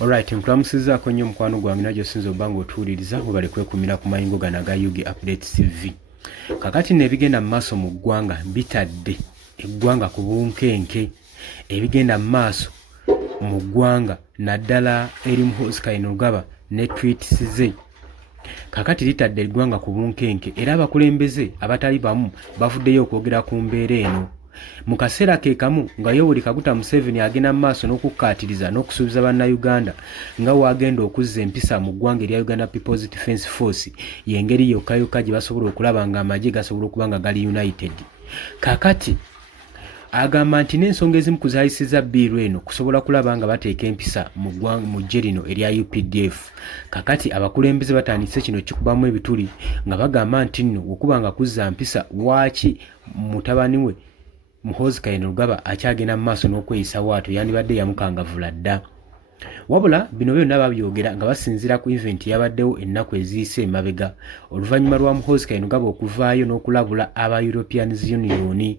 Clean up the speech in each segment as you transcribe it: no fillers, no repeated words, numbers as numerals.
Alright, nkulamusiza nnyo mukwano gwange najo sinzo obanga otuwuliriza mubale kwekumira ku mayingo gano aga Yugi Updates TV. Kakati n'ebigenda mu maaso mu ggwanga bitadde eggwanga ku bunkenke. Ebigenda mu maaso mu ggwanga naddala eri Muhoozi Kainerugaba ne tweets ze. Kakati litadde eggwanga ku bunkenke era abakulembeze abatali bamu bavuddeyo okwogera ku mbeera eno. Mu kaseera ke kamu nga Yoweri Kaguta Museveni agenda mu maaso n'okukkaatiriza n'okusuubiza bannayuganda nga wagenda okuzza empisa mu ggwanga erya Uganda People's Defence Force y'engeri yokka gye basobola okulaba nga amagye gasobola okuba nga gali united. Kakati agamba nti n'ensonga ezimu kuzaayisiza bbiiru eno kusobola kulaba nga bateeka empisa mu ggye lino erya UPDF. Kakati abakulembeze batandise kino kikubamu ebituli nga bagamba nti nno okuba nga kuzza mpisa waaki mutabani we Muhoozi Kainerugaba akyagenda mu maaso n'okweyisa bw'atyo yandibadde yamukangavula dda. Wabula bino byonna babyogera nga basinziira ku event yabaddewo ennaku eziyise emabega oluvannyuma lwa Muhoozi Kainerugaba okuvaayo n'okulabula aba European Union.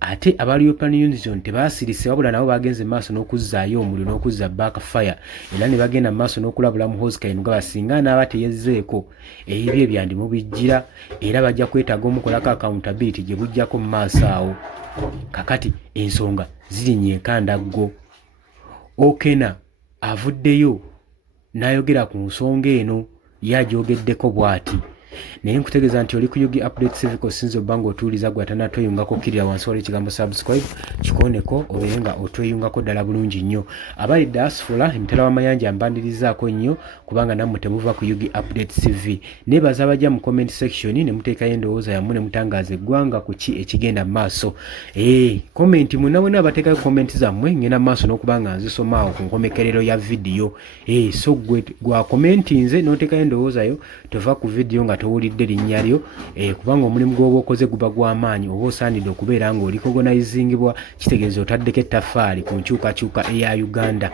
Ate aba European Union tebaasirise wabula nabo bagenze maaso n'okuzzaayo omuliro n'okuzza backfire era ne bagenda mu maaso n'okulabula Muhoozi Kainerugaba singa n'aba teyezzeeko ebyo ebyandimubijjira era bajja kwetaaga omukolako accountability gye bujjako mu maaso awo. Kakati ensonga zirinnye enkandaggo. Okena avuddeyo n'ayogera ku nsonga eno yagyogeddeko bw'ati. Naye nkutegeeza nti oli ku Yugi Updates TV kosinza obbanga otuwuliza gwe atanatweyungako kirira wansi wali ekigambo subscribe kikoneko obeere nga otweyungako ddala bulungi nnyo. Abali diaspora emitala w'amayanja mbandirizaako nnyo kubanga nammwe temuva ku Yugi Updates TV. Neebaza abajja mu comment section ne muteekayo endowooza yammwe ne mutangaaza eggwanga ku ki ekigenda mu maaso. Comment mwenna abateekayo comment zammwe ngenda mu maaso n'okuba nga nzisoma awo ku nkomekerero ya vidiyo. So gwe gwa commentinze n'oteekayo endowooza yo tova ku vidiyo nga towulidde linnya lyo kubanga omulimu gw'oba okoze guba gw'amaanyi oba osaanidde okubeera nga oli kogonayizingibwa kitegeeza otaddeko ettaffaali ku nkyukakyuka eya Uganda.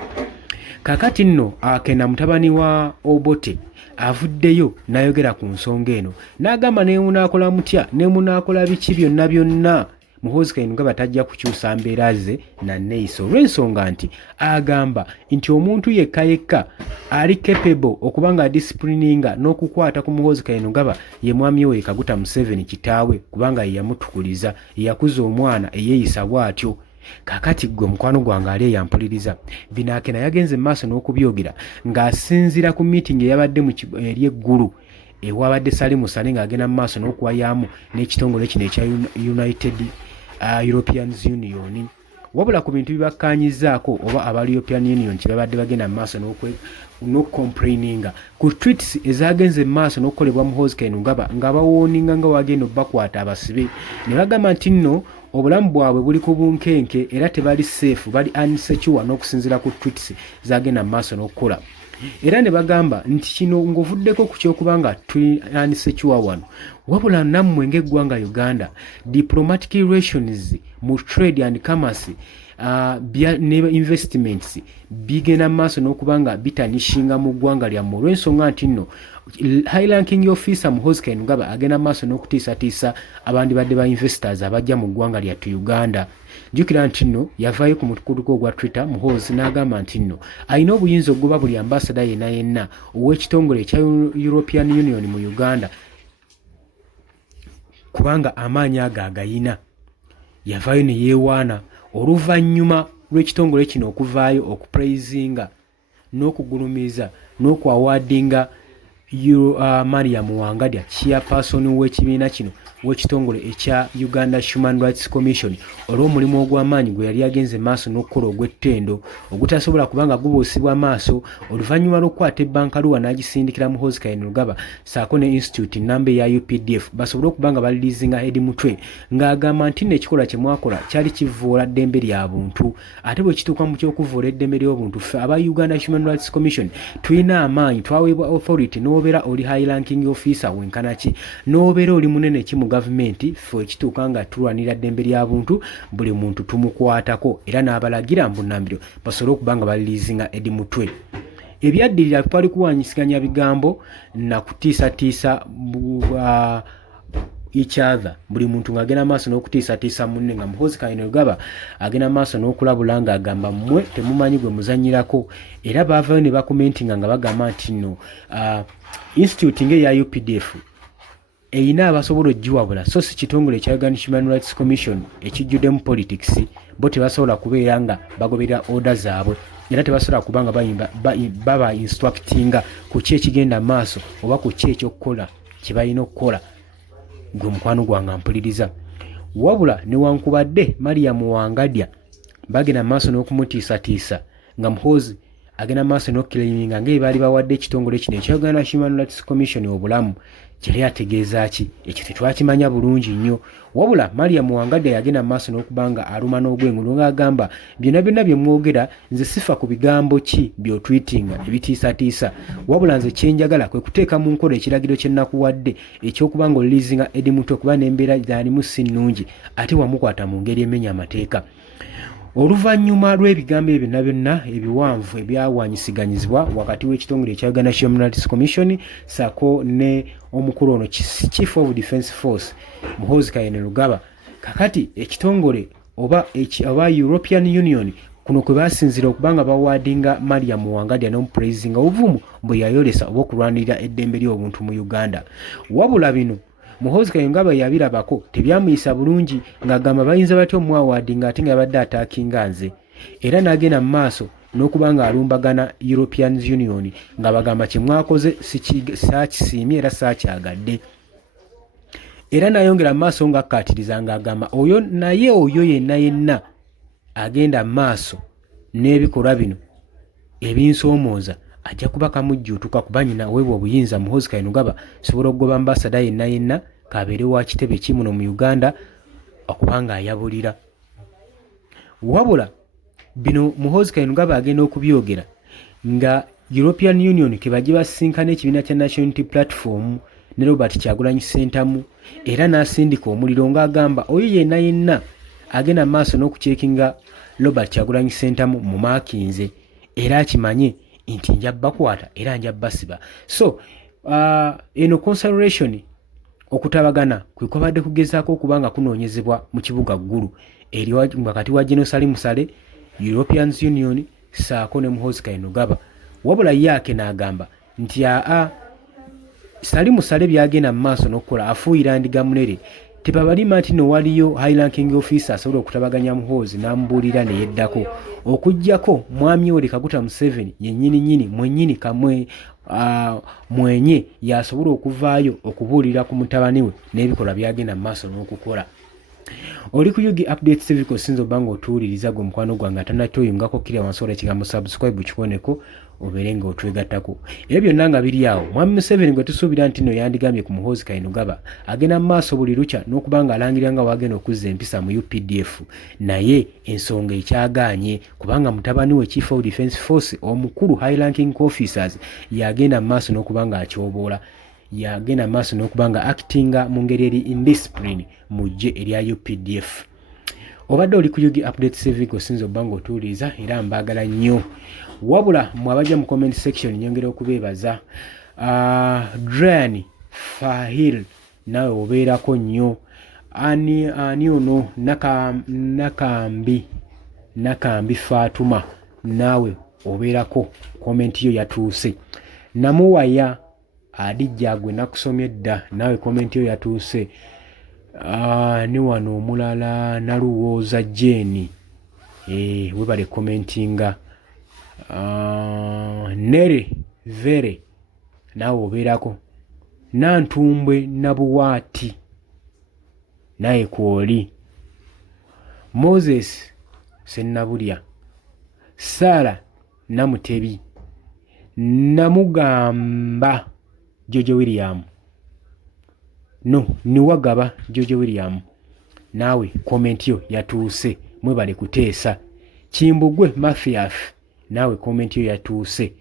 Kakati nno Akena mutabani wa Obote avuddeyo n'ayogera ku nsonga eno n'agamba ne munaakola mutya ne munaakola biki byonna Muhoozi Kainerugaba tajja kukyusa mbeera ze na neeyisa olw'ensonga nti agamba nti omuntu yekka ali capable okuba nga disciplininga n'okukwata ku Muhoozi Kainerugaba ye mwami Yoweri Kaguta Museveni kitaawe kubanga ye yamutukuliza yakuza omwana eyeeyisa bw'atyo. Kakati gwe mukwano gwange ali eyampuliriza bino Akena yagenze mu maaso n'okubyogera ng'asinziira ku meeting eyabadde eri eggulu ewabadde Salimu Sale ng'agenda mu maaso n'okuwayaamu n'ekitongole kino ekya United European Union. Wabula ku bintu bibakkaanyizaako oba aba European Union kyebabadde bagenda mu maaso n'okucomplaininga ku tweets ezagenze mu maaso n'okukolebwa Muhoozi Kainerugaba nga bawooninga nga wagenda obbakwata abasibe ne bagamba nti nno obulamu bwabwe buli ku bunkenke era tebali safe bali unsecure n'okusinziira ku tweets zagenda mu maaso n'okukola. Era ne bagamba nti kino ng'ovuddeko ku ky'okuba nga tuli unsecure wano wabula nammwe ng'eggwanga Uganda diplomatic relations mu trade and commerce ne investments bigenda mu maaso n'okuba nga bitanishinga mu ggwanga lyammwe olw'ensonga nti nno high ranking officer Muhoozi Kainerugaba agenda mu maaso n'okutiisatiisa abandi badde ba investors abajja mu ggwanga lyattu Uganda. Jjukira nti nno yavaayo ku mutukutuko ogwa Twitter Muhoozi n'agamba nti nno alina obuyinza okugoba buli ambassador yenna ow'ekitongole ekya European Union mu Uganda kubanga amaanyi ago agayina. Yavaayo ne yeewaana oluvannyuma lw'ekitongole kino okuvaayo okupraisinga n'okugulumiza n'okwawaadinga Mariam Wangadya chairperson w'ekibiina kino w'ekitongole ekya Uganda Human Rights Commission olw'omulimu ogw'amaanyi gwe yali agenze maaso n'okukola ogw'ettendo ogutasobola kubanga gubuusibwa maaso oluvannyuma lw'okukwata ebbankaluwa n'agisindikira Muhoozi Kainerugaba saako ne institute nnamba eya UPDF basobole okuba nga baliliizinga edi mutwe ng'agamba nti n'ekikolwa kye mwakola kyali kivvoola ddembe lya buntu. Ate bwe kituuka mu ky'okuvvoola eddembe ly'obuntu ffe aba Uganda Human Rights Commission tulina amaanyi twaweebwa authority n'obeera oli high ranking officer wenkana ki n'obeera oli munene ki mu gavumenti ffe ekituuka nga tulwanira ddembe lya buntu buli muntu tumukwatako era n'abalagira mbunnambiro basobole okuba nga baliliizinga edi mutwe. Ebyaddirira twali kuwanyisiganya bigambo na kutiisatiisa each other buli muntu ng'agenda maaso n'okutiisatiisa munne nga Muhoozi Kainerugaba agenda maaso n'okulabula ng'agamba mmwe temumanyi gwe muzannyirako era baavayo ne bakomentinga nga bagamba nti nno institute ng'eya UPDF eyina abasobola ogiwabula so si kitongole ekya Uganda Human Rights Commission ekijjuddemu politics bo tebasobola kubeera nga bagoberera order zaabwe era tebasobola kuba nga baba instructinga ku ki ekigenda maaso oba ku ki ekyokukola kye balina okukola gwe mukwano gwange mpuliriza wabula newankubadde Mariam Wangadya bagenda maaso n'okumutiisatiisa nga Muhoozi agenda maaso n'okkiringa ng'ebaali bawadde ekitongole kino ekya Uganda Human Rights Commission obulamu kyali ategeeza ki ekyo tetwakimanya bulungi nnyo wabula Mariam Wangadya yagenda maaso n'okubanga aluma n'ogwengu n'agamba byonna bye mwogera nze sifa ku bigambo ki by'otwitinga ebitiisatiisa wabula nze kyenjagala kwe kuteeka mu nkola ekiragiro kye nnakuwadde eky'okuba ng'olilizinga Eddie Muto okuba n'embeera zaalimu si nnungi ate wamukwata mu ngeri emenya amateeka oluvannyuma lw'ebigambo ebyo byonna ebiwanvu ebyawanyisiganyizibwa wakati w'ekitongole ekya Uganda Human Rights Commission sako ne omukulu ono Chief of Defence Force Muhoozi Kainerugaba kakati ekitongole oba European Union kuno kwe basinzira okubanga bawaadinga Mariam Wangadya n'omupraising obuvumu bwe yayolesa oba okulwanirira eddembe ly'obuntu mu Uganda wabula bino Muhoozi Kainerugaba yabirabako tebyamuyisa bulungi ng'agamba bayinza batya omwawaadinga ate nga yabadde ataakinga nze era n'agenda mu maaso n'okubanga alumbagana European Union nga bagamba kye mwakoze saakisiimye era saakyagadde era n'ayongera mu maaso ng'akkaatiriza ng'agamba oyo yenna agenda mu maaso n'ebikolwa bino ebinsoomooza ajja kuba kamujjuutuka kuba nyina weebwa obuyinza Muhoozi Kainerugaba sobola okugoba ambasada yenna kabeere wa kitebe kimuno mu Uganda okubanga ayabulira wabula bino Muhoozi Kainerugaba agenda okubyogera nga European Union ke bajje basinkana ekibiina kya National Unity Platform ne Robert Kyagulanyi Ssentamu era n'asindika omuliro ng'agamba oyo yenna agenda maaso n'okucekinga Robert Kyagulanyi Ssentamu mu maakinze era akimanye nti nja bakwata era nja basiba so eno consideration okutabagana kwe kwabadde kugezaako okubanga kunoonyezebwa mu kibuga ggulu eri wakati wa General Salim Saleh European Union saako ne Muhoozi Kainerugaba wabula yake n'agamba nti Salim Saleh byagenda mu maaso n'okukola afuuyira Ndiga Munere tebabalima nti no waliyo high ranking officer asobola okutabaganya Muhoozi n'amubuulira ne yeddako okujjako mwami Yoweri Kaguta Museveni yennyini mwennyini kamwe mwenye yasobola okuvaayo okubuulira ku mutabani we n'ebikolwa byagenda mu maaso n'okukola oli ku Yugi Updates Civic osinza obanga otuwuliriza gwe mukwano gwange atanatoyungako kiri wansi wala ekigambo subscribe kiboneko obeere nga otwegattako ebyo byonna nga biri awo mwami Museveni gwe tusuubira nti no yandigambye ku Muhoozi Kainerugaba agenda mu maaso buli lukya n'okubanga alangirira nga wagenda okuzza empisa mu UPDF naye ensonga ekyagaanye kubanga mutabani we Chief of Defence Force omukulu high ranking officers yagenda mu maaso n'okubanga akyoboola yagenda mu maaso n'okubanga actinga mu ngeri eri indiscipline mu ggye erya UPDF obadde oli ku Yugi Updates Civic osinza obanga otuwuliriza era mbaagala nnyo wabula mwabajja mu comment section nyongera okubeebaza Drian Fahil nawe obeerako nnyo ani ono nakambi Fatuma nawe obeerako comment yo yatuuse namuwaya adijja gwe nakusomye dda nawe comment yo yatuuse ni wano omulala naluwooza Jeni webale commentinga Nere Vere nawe obeerako Nantumbwe Nabuwaati naye kwoli Moses Sennabulya Sara Namutebi Namugamba Jojo William niwagaba Jojo William nawe comment yo yatuuse mwebale kuteesa Kimbugwe Mafiaf nawe comment yo yatuuse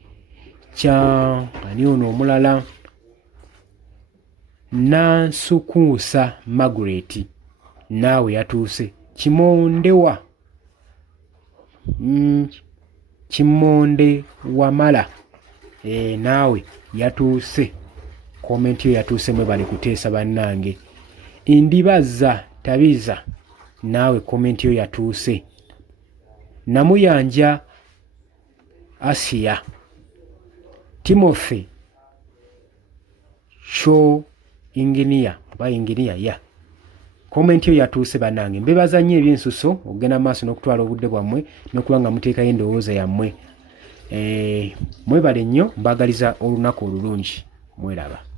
ani ono omulala Nansukuusa Margaret nawe yatuuse Kimonde Wamala nawe yatuuse comment yo yatuuse mwebale kuteesa bannange Ndibaza Tabiza naawe komenti yo yatuuse. Namuyanja Asia Timothy Cho Engineer ya komenti yo yatuuse banange. Mbebaza nnyo ebyensuso okugenda maaso n'okutwala obudde bwammwe n'okuba nga muteekayo endowooza yammwe. Mwebale nnyo, mbagaliza olunaku olulungi. Mweraba.